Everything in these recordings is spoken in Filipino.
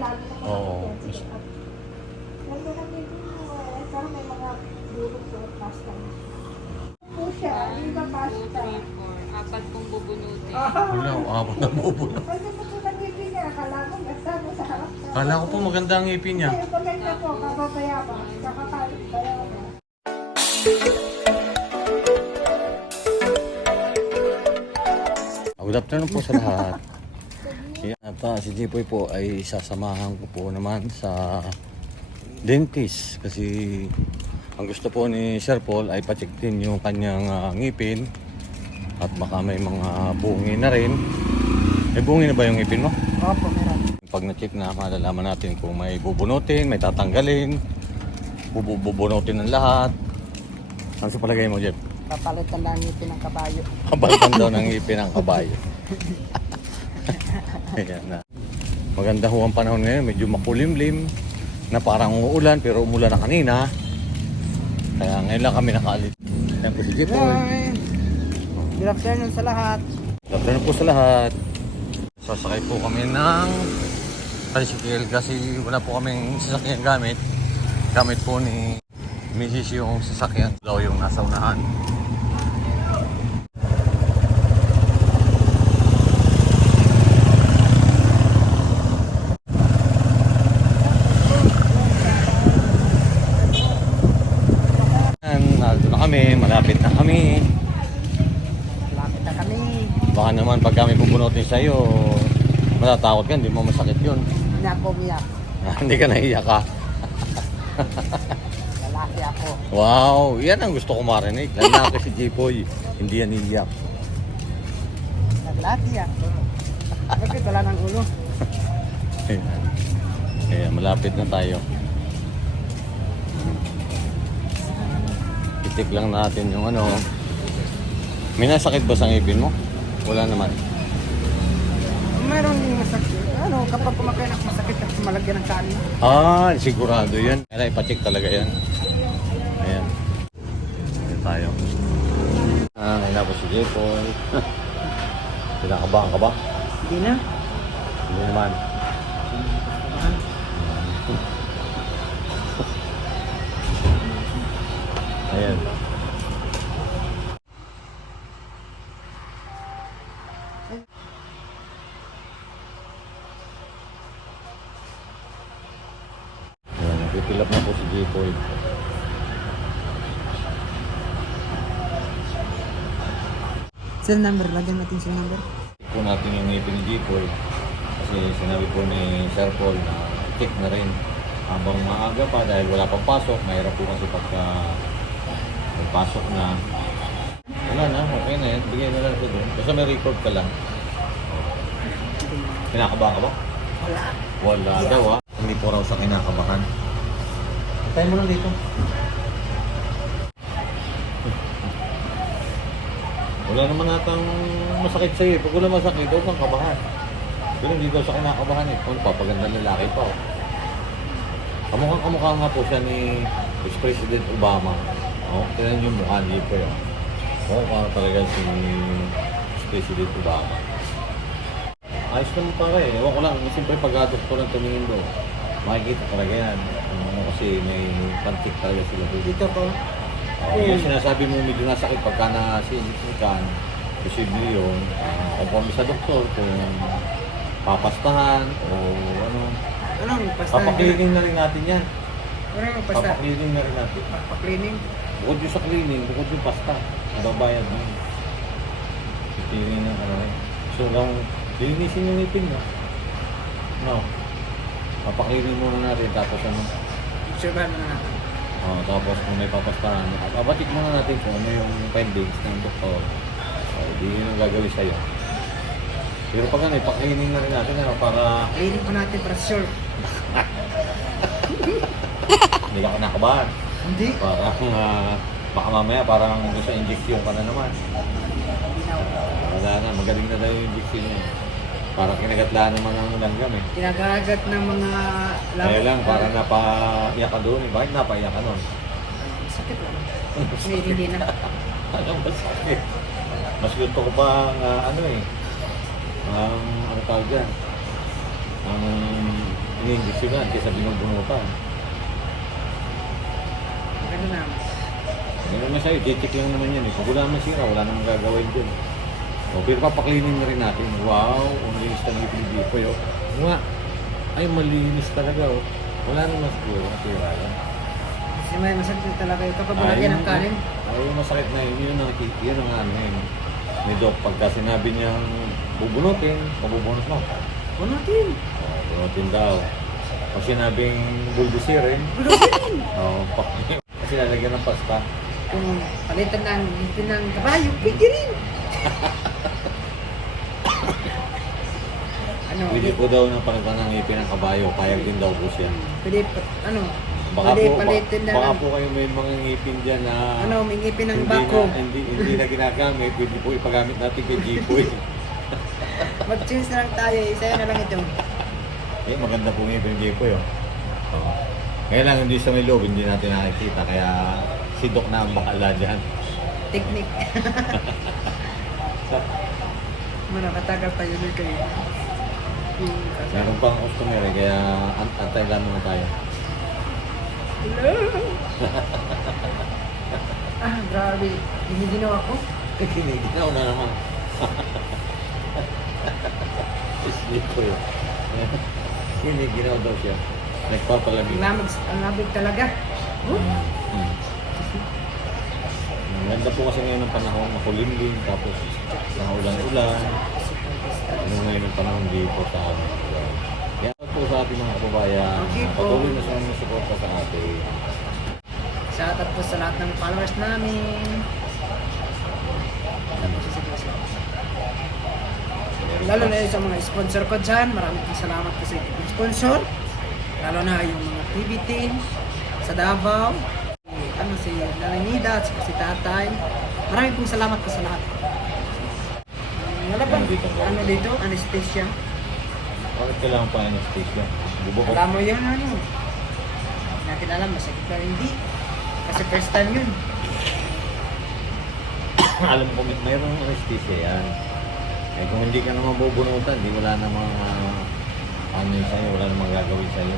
lalo na Oo. Ganda ng ngipin mo eh. Pero may mga bulog sa pasta. Po siya, hindi ba pasta? Apat pong bubunutin. Wala, abot na bubuno. Kasi po po ng ngipin niya, akala ko ganda mo sa harap. Kala ko po maganda ang ngipin niya. Kasi maganda po, kababaya pa. Kakakalit kaya ba? Good afternoon po sa lahat. Yan, At si Jipoy po ay sasamahan ko po naman sa dentist kasi ang gusto po ni Sir Paul ay pacheck din yung kanyang ah, ngipin at baka may mga bungi na rin. May bungi na ba yung ngipin mo? Opo, meron. Pag na-check na, malalaman natin kung may bubunutin, may tatanggalin, bubu- bubunutin ng lahat. Ano sa palagay mo, Jeff? Papalitan lang ngipin ng kabayo. Kabalitan daw ng ngipin ng kabayo. Ayan na. Maganda ho ang panahon ngayon, medyo makulimlim na parang uulan pero umulan na kanina. Kaya ngayon lang kami nakaalit. Ayan po si. Hi! Good afternoon sa lahat. Good afternoon po sa lahat. Sasakay po kami ng tricycle kasi wala po kaming sasakyan gamit. Gamit po ni Mrs. yung sasakyan. Daw yung nasa unahan. Ayan, Nandito na kami, malapit na kami. Lapit na kami. Baka naman pag kami bubunutin sa'yo, matatakot ka, hindi mo masakit yun. Hindi ako umiyak. hindi ka naiyak ka. Lalaki ako. Wow, yan ang gusto ko marinig. Lalaki si Jipoy, hindi yan iyak. Lalaki ako. Bakit wala ng ulo? Ayan. Kaya malapit na tayo. Itik lang natin yung ano. May nasakit ba sa ngipin mo? Wala naman. Meron yung masakit. Ano, kapag kumakain ako masakit at malagyan ng kanin. Ah, sigurado yan. Kaya ipacheck talaga yan. Ayan. Ayan tayo. Ah, po si Jipoy. Kinakabahan ka ba? Hindi na. Hindi naman. Ayan. Ayan, Cell number. Lagyan natin cell number. po natin yung ngipin ni J-Boy kasi sinabi po ni Sir Paul na check na rin habang maaga pa dahil wala pang pasok mahirap po kasi pagka may pasok na wala na, okay na yan bigay na lang ito doon basta may record ka lang kinakabahan ka ba? Wala. wala daw ah hindi po raw sa kinakabahan tayo mo lang dito wala naman natang masakit sa'yo eh. pag wala masakit huwag kang kabahan pero hindi daw sa kinakabahan eh kung papaganda lalaki pa oh. Kamukhang kamukha nga po siya ni Vice President Obama. Oh, tingnan yung mukha dito yun. Oo, oh, talaga si Vice President Obama. Ayos naman para eh. Ewan ko lang, siyempre pag doktor ng tumingin doon, makikita talaga yan. Ano kasi may pantik talaga sila. Dito ko. Oh, yung sinasabi mo medyo nasakit pagka nasisikan, posible yun. Uh, conforme sa doktor kung papastahan o ano. Anong pasta? Papaklining na rin natin yan. Ano yung pasta? Papaklining na rin natin. Pa-cleaning. Bukod yung sa cleaning, bukod yung pasta. Nababayad mo. Pipili ng ano. So lang, linisin yung ngipin mo. No. Papaklining muna natin tapos ano. Obserbahan mo na natin. Oh, tapos kung may papastahan, babatik muna natin kung ano yung findings ng doktor. So, hindi yun ang gagawin sa'yo. Pero pag ano, ipaklining na rin natin ano, para Cleaning ko natin para sure. hindi ka kinakabahan. Hindi. Parang, ah, baka mamaya parang gusto injection ka na naman. Wala na, magaling na daw yung injection niya. Parang kinagatlaan naman ng langgam eh. Kinagagat ng mga Kaya lang, parang napaiyak ka doon eh. Bakit napaiyak ka nun? Sakit lang. Hindi, hindi na. Ano ba sakit? Mas gusto ko pa ang ah, ano eh. Ang ano tawag dyan? Ang iniindisyunan kaysa binubunutan. Ganun na. Ganun naman sa'yo, check lang naman yan eh. Kung wala naman sira, wala namang gagawin dun. O, pero papaklinin na rin natin. Wow, ang linis ng ngipin ni Dipoy, oh. Nga, ay malinis talaga, oh. Wala naman siguro, sira yan. Kasi may masakit talaga ito kapag lagyan ng kanin. Ay, yung masakit na yun, yun ang, yun ang ano yun. Ni Doc, pagka sinabi niyang bubunutin, mabubunot mo. Bunutin. O, bunutin daw. Pag sinabing bulbusirin, Bunutin. o, pak- kasi lalagyan ng pasta. Kung palitan ng ng kabayo, pwede rin. Ano, Pwede po daw ng palitan ng ngipin ng kabayo, payag din daw po siya. pwede, pa- ano, Baka pwede po, palitin na baka ng, po kayo may mga ngipin dyan na ano, may ngipin ng hindi, bako. na, hindi, hindi na ginagamit, pwede po ipagamit natin kay Jipoy. Mag-change na lang tayo, isa na lang ito. eh, maganda po ngipin ni Jipoy, oh. Oo. Ngayon lang, hindi sa may loob, hindi natin nakikita, kaya si Doc na ang bakala dyan. Technique. Muna, matagal pa yun kayo. Meron pang customer eh, kaya an- antay lang muna tayo. Hello? ah, grabe. Giniginaw ako. Kiniginaw na naman. Sleep ko yun. Kiniginaw daw siya. Nagpapalamig. Ang lamig, ang lamig talaga. Huh? Ganda po kasi ngayon ng panahon, makulimlim, tapos naulan-ulan. Ano ngayon ng panahon dito sa amin. Yan po sa ating mga kababayan. Patuloy na silang suporta sa atin. Shoutout po sa lahat ng followers namin. Ano Lalo na sa mga sponsor ko dyan. Maraming salamat po sa sponsor. Lalo na yung mga TV team sa Davao. Si- Ano si Nanay Nida at si Tatay. Maraming pong salamat po sa lahat. Wala bang ano dito? Anesthesia? Bakit kailangan pa anesthesia? Bubukot. Alam mo yun ano? Natin alam, masakit na hindi. Kasi first time yun. Alam ko, may- mayroong anesthesia yan. Eh kung hindi ka naman bubunutan, di wala namang uh, ano yun sa'yo, wala namang gagawin sa'yo.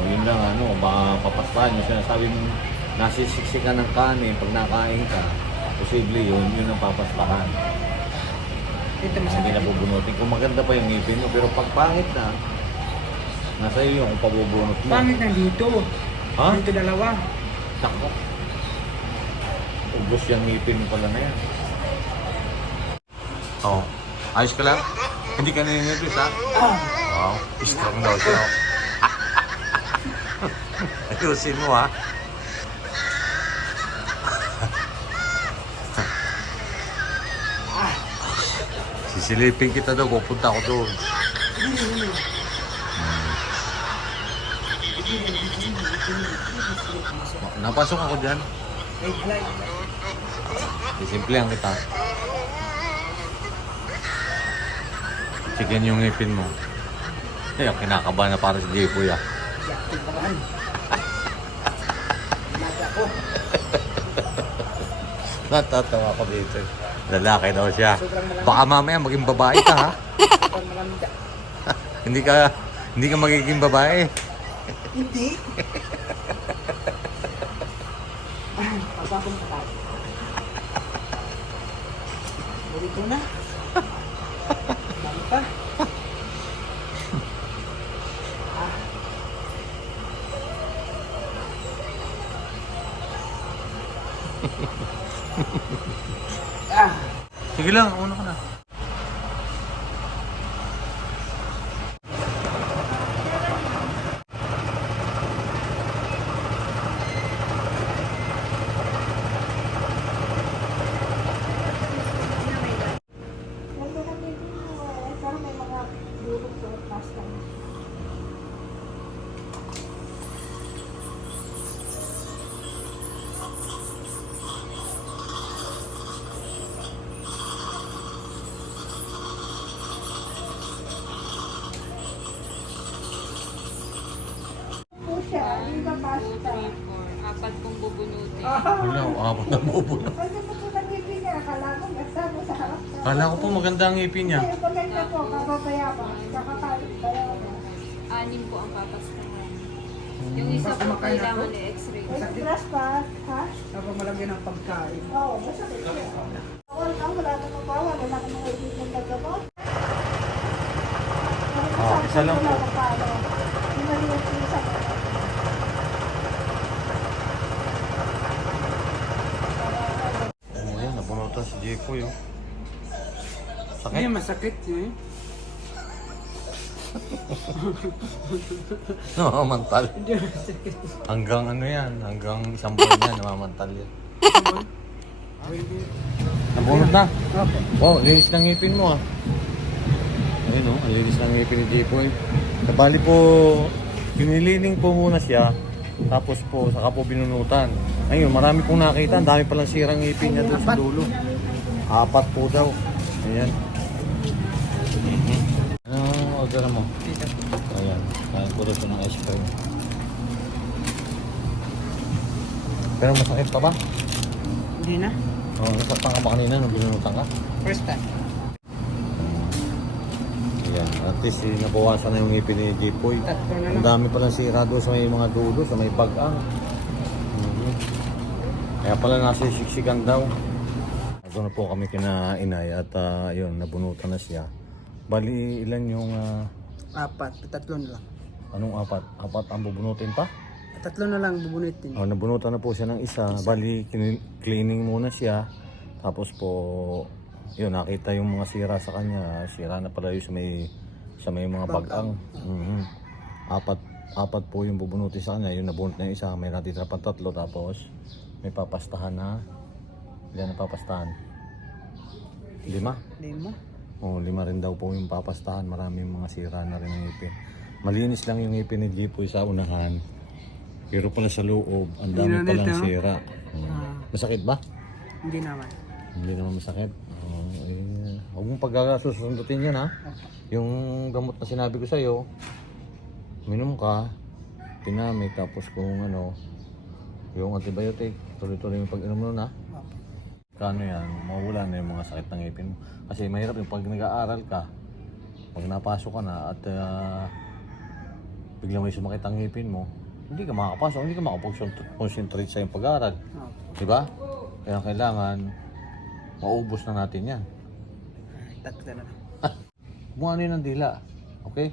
O yun lang ano, baka papastahan mo sinasabi mo nasisiksik ka ng kanin pag nakain ka, posible yun, yun ang papastahan. Dito Hindi masakit. na bubunutin. Kung maganda pa yung ngipin mo, pero pag pangit na, nasa iyo yung pabubunot mo. Pangit na dito. Ha? Dito dalawa. Nako. Ubus yung ngipin mo pala na yan. Oo. Oh. Ayos ka lang? Hindi ka naninipis ha? Wow. Strong daw siya. Ayusin mo ha. Sisilipin kita daw, pupunta ako doon. Napasok ako dyan. Like. Isimplihan kita. Chicken yung ngipin mo. Eh, ang kinakabahan na para si Jipoy ah. Yakin pa kaan. Naga ko. Natatawa ko dito. Lalaki daw siya. Baka mamaya maging babae ka ha. Hindi ka hindi ka magiging babae. Hindi. Patay. Buli ko na. Una Hindi ba pasta? 2, 3, 4. Apat pong bubunutin. Wala, ako na bubuno. Kasi po po ng ngipin niya, akala ko mo sa harap. Kala ko po maganda ang ngipin niya. Kasi maganda po, kababaya pa. Kakakalit anim po ang papastahan. Yung isa po makain kailangan ako? i-x-ray. May stress pa, ha? Kapag malagyan ng pagkain. Oo, masakit siya. Bawal ka, wala namang bawal. Wala ka mga ibig na gamot. Ah, isa lang po. Hindi na rin yung isa. Oo, Nabunutan si oh. Hindi, Sakit? masakit eh. Namamantal. Hindi, masakit. Hanggang ano yan, hanggang isang buwan yan, namamantal yan. Nabunot na. Okay. Wow, linis ng ngipin mo ah. Ayun o, ang linis ng ngipin ni Jepoy. Nabali po, kinilining po muna siya. Tapos po, saka po binunutan. Ayun, marami pong nakita. Ang dami palang sirang ngipin niya doon sa dulo. Apat po daw. Ayan. Mhm. Anong order mo? Ayan, kain ko rito ng ice cream. Pero masakit pa ba? Hindi na. Oo, oh, nasaktan ka ba kanina nung binunutan ka? First time. Ayan, at least eh, nabawasan na yung ngipin ni Jipoy. Tatlo na Ang lang. dami palang sira doon sa may mga dulo, sa may bagang. Mhm. Kaya pala nasa siksikan daw. Ito na po kami kina inay at ah, yun, nabunutan na siya. Bali, ilan yung, ah, Apat. Tatlo na lang. anong apat? Apat ang bubunutin pa? Tatlo na lang bubunutin. Oh, nabunutan na po siya ng isa. Bali, kin- cleaning muna siya. Tapos po, yun, nakita yung mga sira sa kanya. Sira na pala yung sa may, sa may mga bagang. Mhm. Apat, apat po yung bubunutin sa kanya. Yung nabunot na yung isa, may natitira pa tatlo. Tapos, may papastahan na. Ilan na papastahan? Lima? Mo. Oh, lima rin daw po yung papastahan. Maraming mga sira na rin ng ngipin. Malinis lang yung ngipin ni Jipoy sa unahan. Pero pala sa loob, ang dami Hindi na palang nito. sira. Hmm. Masakit ba? Hindi naman. Hindi naman masakit. Oh, eh, huwag mong pagkakasusundutin yan ha. Yung gamot na sinabi ko sa'yo, minom ka, pinamig, tapos kung ano, yung antibiotic, tuloy-tuloy yung pag-inom nun ha. Kano yan, mawala na yung mga sakit ng ngipin mo. Kasi mahirap yung pag nag-aaral ka, pag napasok ka na at uh, biglang may sumakit ang ngipin mo, hindi ka makakapasok, hindi ka makapag-concentrate sa iyong pag-aaral. Di ba? Kaya kailangan maubos na natin yan. Tatlo na. Kung ano yun ang dila. Okay?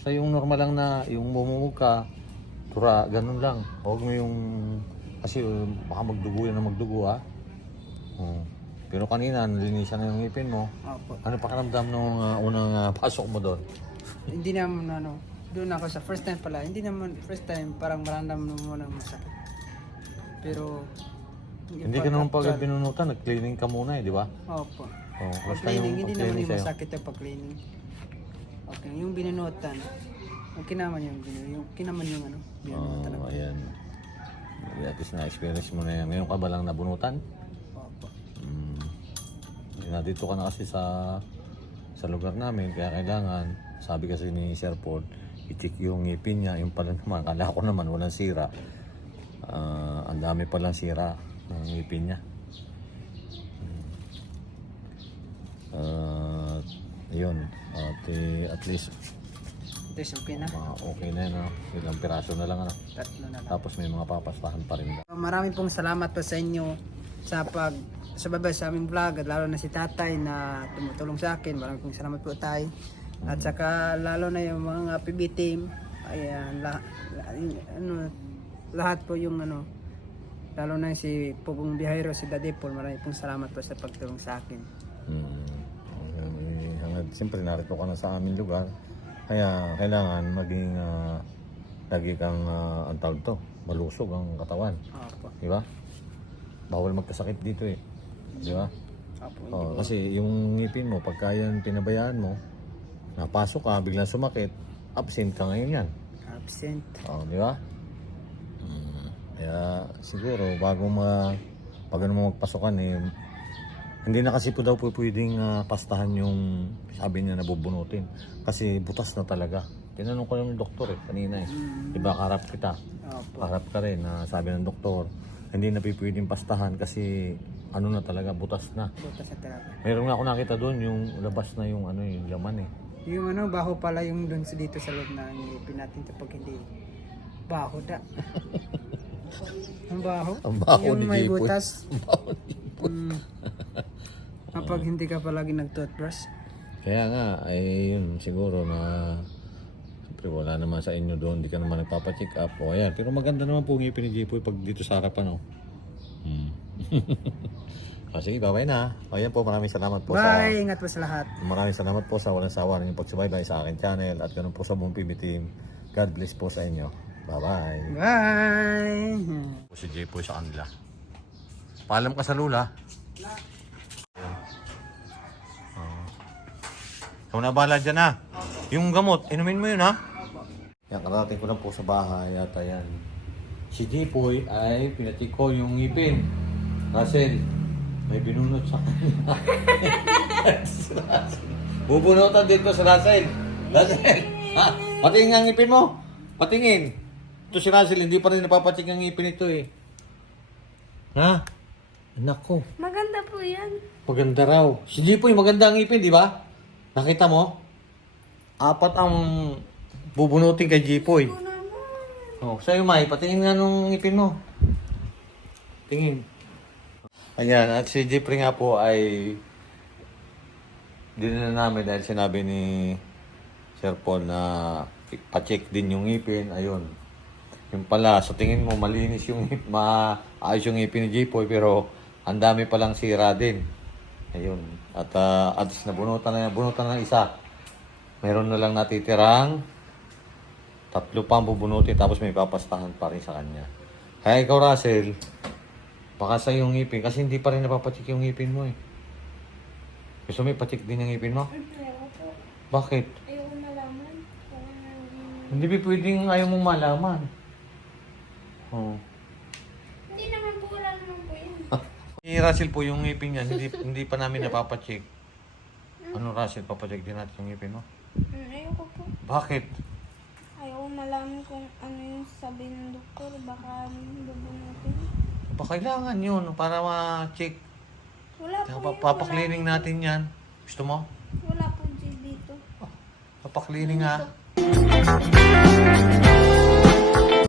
Sa yung normal lang na yung bumumog ka, tura, ganun lang. Huwag mo yung... Kasi uh, baka magdugo yan na magdugo ha. Hmm. Pero kanina, nalinisan na yung ngipin mo. Opo. Ano pakiramdam nung uh, unang uh, pasok mo doon? Hindi naman ano. Doon ako sa first time pala. Hindi naman first time parang maramdam mo ng masakit. Pero Hindi ka naman pag binunutan, nag-cleaning ka muna eh, di ba? Opo. Oh, Pag basta cleaning, hindi naman pag-cleaning yung masakit yung pag-cleaning. Okay, yung binunutan. Okay naman yung binunutan. Yung kinaman yung ano, binunutan. Oh, ayan. At least na-experience mo na yan. Ngayon ka ba lang nabunutan? Nandito ka na kasi sa sa lugar namin kaya kailangan sabi kasi ni Sir Paul i-check yung ngipin niya yung pala naman kala ko naman walang sira Ah, ang dami palang sira ng ngipin niya at yun at, eh, at least Tapos okay na. mga okay na yun ano? ilang piraso na lang ano? Tatlo na lang. tapos may mga papastahan pa rin Maraming pong salamat po sa inyo sa pag sa baba sa aming vlog at lalo na si tatay na tumutulong sa akin. Maraming salamat po tay. At saka lalo na yung mga PB team. Ayan, la, la- ano, lahat po yung ano, lalo na si Pugong Bihayro, si Daddy Paul. Maraming pong salamat po sa pagtulong sa akin. Hmm. Hangad, siyempre narito ka na sa aming lugar. Kaya kailangan maging ah, lagi kang uh, ang tawag to, malusog ang katawan. Opo. Di ba? Bawal magkasakit dito eh. Di ba? Opo. Oh, kasi yung ngipin mo, pagka yan pinabayaan mo, napasok ka, biglang sumakit, absent ka ngayon yan. Absent. Oh, di ba? Mm, kaya siguro bago ma pag ano mo magpasokan eh hindi na kasi po daw po pwedeng ah, pastahan yung sabi niya nabubunutin kasi butas na talaga. Tinanong ko yung doktor eh kanina eh. Di ba karap kita? Opo. Harap ka rin na sabi ng doktor hindi na pwedeng pastahan kasi ano na talaga butas na. Butas na talaga. Meron nga ako nakita doon yung labas na yung ano yung laman eh. Yung ano, baho pala yung dun sa dito sa loob na ngipin natin kapag hindi baho da. Ang baho? Ang baho yung ni may Jipoy. butas. Mm. Kapag hindi ka palagi nag-toothbrush. Kaya nga, ay yun, siguro na Siyempre wala naman sa inyo doon, hindi ka naman nagpapacheck up. O ayan, pero maganda naman po ngipin ni Jipoy pag dito sa harapan, oh. O sige, bye-bye na. O ayan po, maraming salamat po sa... Bye! Ingat po sa lahat. Maraming salamat po sa walang sawa ng pagsubaybay sa akin channel at ganun po sa buong PB team. God bless po sa inyo. Bye-bye. Bye! Po si Jay po sa kanila. Paalam ka sa lula. Oh. Ikaw na bahala dyan ha. Yung gamot, inumin mo yun ha. Yan, karating ko lang po sa bahay at ayan. Si Jipoy ay pinatik ko yung ngipin. Russell, may binunot sa kanya. Bubunutan dito si Russell. Russell, ha? Patingin ang ngipin mo. Patingin. Ito si Russell, hindi pa rin napapatik ang ngipin ito eh. Ha? Anak ko. Maganda po yan. Maganda raw. Si Jipoy, maganda ang ngipin, di ba? Nakita mo? Apat ang bubunutin kay Jipoy. Oh, sa'yo, May, patingin nga nung ngipin mo. Tingin. Ayan, at si Jipoy nga po ay dinala namin dahil sinabi ni Sir Paul na pa-check din yung ngipin. Ayun. Yung pala, sa tingin mo, malinis yung maayos yung ngipin ni Jipoy, pero ang dami palang sira din. Ayun. At uh, at least nabunutan na, bunutan na isa. Meron na lang natitirang tatlo pa ang bubunutin tapos may papastahan pa rin sa kanya. Kaya ikaw, Russell, baka sa yung ngipin kasi hindi pa rin napapacheck yung ngipin mo eh. Gusto mo ipacheck din yung ngipin mo? Bakit? Ayoko malaman. Ano- Hindi ba pwedeng ayaw mong malaman? Oh. Hindi naman po, wala naman po yan. Si Russell po yung ngipin niya, hindi, hindi pa namin napapacheck. Ano Russell, papacheck din natin yung ngipin mo? Mm, Ayoko po. Bakit? Ayoko malaman kung ano yung sabi ng doktor. Baka bubunutin. Pa kailangan yun para ma-check. Wala po yun. Papaklining natin yan. Gusto mo? Wala po dito. Papaklining nga.